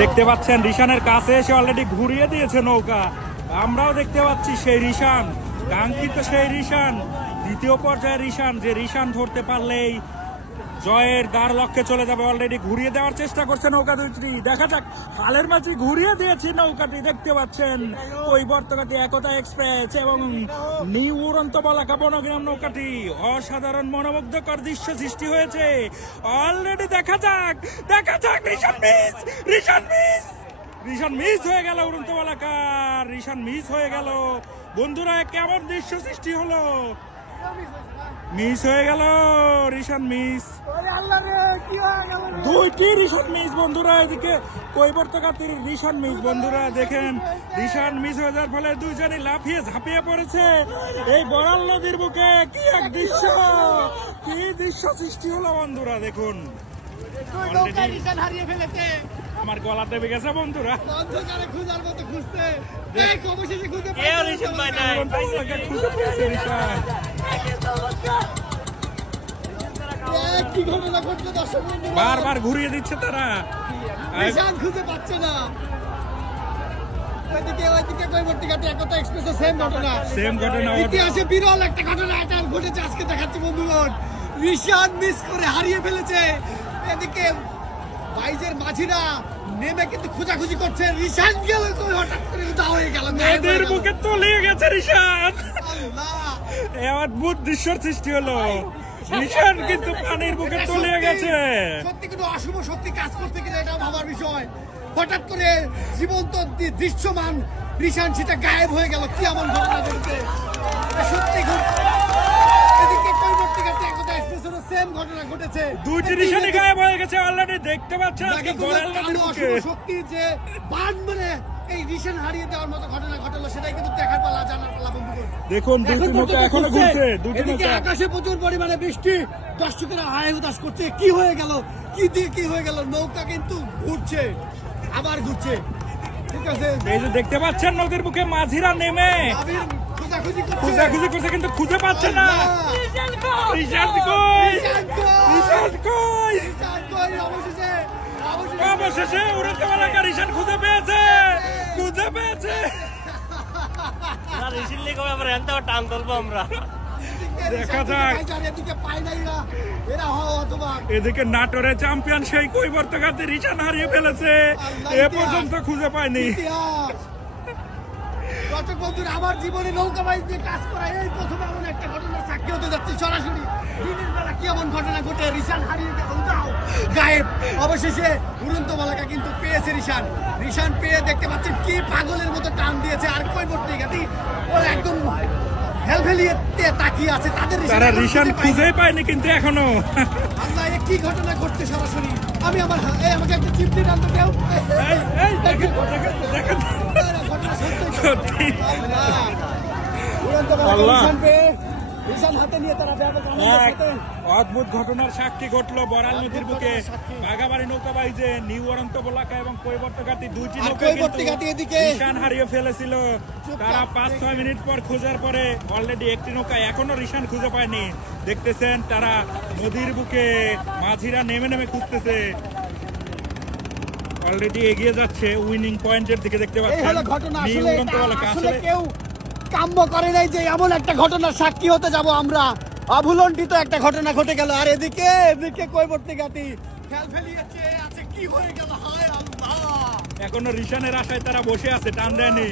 দেখতে পাচ্ছেন, রিশানের কাছে এসে অলরেডি ঘুরিয়ে দিয়েছে নৌকা। আমরাও দেখতে পাচ্ছি সেই রিশান, কাঙ্ক্ষিত সেই রিশান, দ্বিতীয় পর্যায়ে রিশান, যে রিশান ধরতে পারলেই জয়ের দ্বার লক্ষ্যে চলে যাবে অলরেডি ঘুরিয়ে দেওয়ার চেষ্টা করছে নৌকা দুইটি। দেখা যাক হালের মাঝে ঘুরিয়ে দিয়েছি নৌকাটি, দেখতে পাচ্ছেন। ওই বর্তমানে একতা এক্সপ্রেস এবং নিউ উড়ন্ত বলাকা বনগ্রাম নৌকাটি। অসাধারণ মনোমুগ্ধকর দৃশ্য সৃষ্টি হয়েছে। অলরেডি দেখা যাক দেখা যাক Rishan miss Rishan miss. Rishan miss হয়ে গেল উড়ন্ত বলাকার রিশান মিস হয়ে গেল। বন্ধুরা, কেমন দৃশ্য সৃষ্টি হলো? মিস হয়ে গেল রিশান মিস দুইটি রিশান মিস বন্ধুরা এদিকে কৈবর্তকাতির রিশান মিস বন্ধুরা দেখেন রিশান মিস হয়ে যাওয়ার ফলে দুইজনই লাফিয়ে ঝাঁপিয়ে পড়েছে। এই বড়াল নদীর বুকে কি এক দৃশ্য কি দৃশ্য সৃষ্টি হলো বন্ধুরা দেখুন। হারিয়ে ফেলেছে। আমার গলা দেবে গেছে বন্ধুরা। অন্ধকারে খুঁজার মতো এই খুঁজে বারবার ঘুরিয়ে দিচ্ছে তারা। খুঁজে পাচ্ছে না। ইতিহাসে বিরল একটা ঘটনা এটা ঘটেছে আজকে দেখাচ্ছি বন্ধুগণ। মিস করে হারিয়ে ফেলেছে। এদিকে বাইজের মাঝিরা নেমে কিন্তু খোঁজাখুঁজি করছে। গেল কই হঠাৎ করে উদা হয়ে গেল। নদীর তলিয়ে গেছে এ অদ্ভুত দৃশ্যর সৃষ্টি হলো। কিন্তু পানির বুকে তলিয়ে গেছে। সত্যি কিন্তু অশুভ কাজ করতে এটা ভাবার বিষয়। হঠাৎ করে জীবন্ত দৃশ্যমান সেটা গায়েব হয়ে গেল। কি এমন ঘটনা ঘটেছে? সত্যি এদিকে এক্সপ্রেসেরও সেম ঘটনা ঘটেছে। দুইটি গায়েব হয়ে গেছে অলরেডি দেখতে পাচ্ছেন আজকে নদীর শক্তি যে বান মানে এই রিশান হারিয়ে দেওয়ার মতো ঘটনা ঘটলো সেটাই কিন্তু দেখার পালা জানার পালা বন্ধুগণ দেখুন দুইটি নৌকা এখনও ঘুরছে। ঘুরছে নৌকা। আকাশে প্রচুর পরিমাণে বৃষ্টি। দর্শকেরা হায় হুতাশ করছে কি হয়ে গেল? কি দিয়ে কি হয়ে গেল? নৌকা কিন্তু ঘুরছে আবার ঘুরছে। ঠিক আছে? এই যে দেখতে পাচ্ছেন নদীর বুকে মাঝিরা নেমে। খোঁজাখুঁজি করছে। কিন্তু খুঁজে পাচ্ছে না! কই? কই? কই? অবশেষে অবশেষে খুঁজে পেয়েছে। খুঁজে পেয়েছে। আমরা টান তুলবো আমরা দেখা যাক। এদিকে পায় না এরা এরা হওয়া অথবা এদিকে নাটোরে চ্যাম্পিয়ন সেই কৈবর্তকাতে রিশান হারিয়ে ফেলেছে। এ পর্যন্ত খুঁজে পায়নি। ইতিহাস। দর্শক বন্ধুরা আমার জীবনে নৌকা বাইক দিয়ে কাজ করা এই প্রথম এমন একটা ঘটনার সাক্ষী হতে যাচ্ছে সরাসরি। দিনের বেলা কি এমন ঘটনা ঘটে? রিশান হারিয়ে গেল। গায়েব অবশেষে উড়ন্ত বালাকা কিন্তু পেয়েছে রিশান। রিশান পেয়ে দেখতে পাচ্ছেন কি পাগলের মতো টান দিয়েছে আর কই পড়তে গাতি ও একদম হেলফেলিয়ে তাকিয়ে আছে তাদের তারা এখন রিশান খুঁজেই পায়নি কিন্তু এখনও। আল্লাহ এ কি ঘটনা ঘটছে সরাসরি? আমি আমার এই আমাকে একটা চিমটি টান তো কেউ এই, এই, দেখেন, দেখেন, দেখেন। ঘটনা সত্যি। সত্যি। আল্লাহ। আল্লাহ। রিশান হাতে অদ্ভুত ঘটনার সাক্ষী ঘটলো বরাল নদীর বুকে। বাগাবাড়ি নৌকাবাই যে নিউ অরন্ত বলাকা এবং কৈবর্তঘাটি দুইটি নৌকা হারিয়ে ফেলেছিল। তারা পাঁচ ছয় মিনিট পর খোঁজার পরে অলরেডি একটি নৌকা এখনও রিশান খুঁজে পায়নি। দেখতেছেন তারা নদীর বুকে মাঝিরা নেমে নেমে খুঁজতেছে। অলরেডি এগিয়ে যাচ্ছে উইনিং পয়েন্টের দিকে দেখতে পাচ্ছেন। ঘটনা। আসলে কেউ কাম্য করে নাই যে এমন একটা ঘটনার সাক্ষী হতে যাব আমরা। অভুলণ্ঠিত একটা ঘটনা ঘটে গেল। আর এদিকে এদিকে কৈবর্তী গাতি ফেলিয়ে চেয়ে আছে, কি হয়ে গেল? হায় আল্লাহ! এখনও রিশানের আশায় তারা বসে আছে, টান দেয়নি।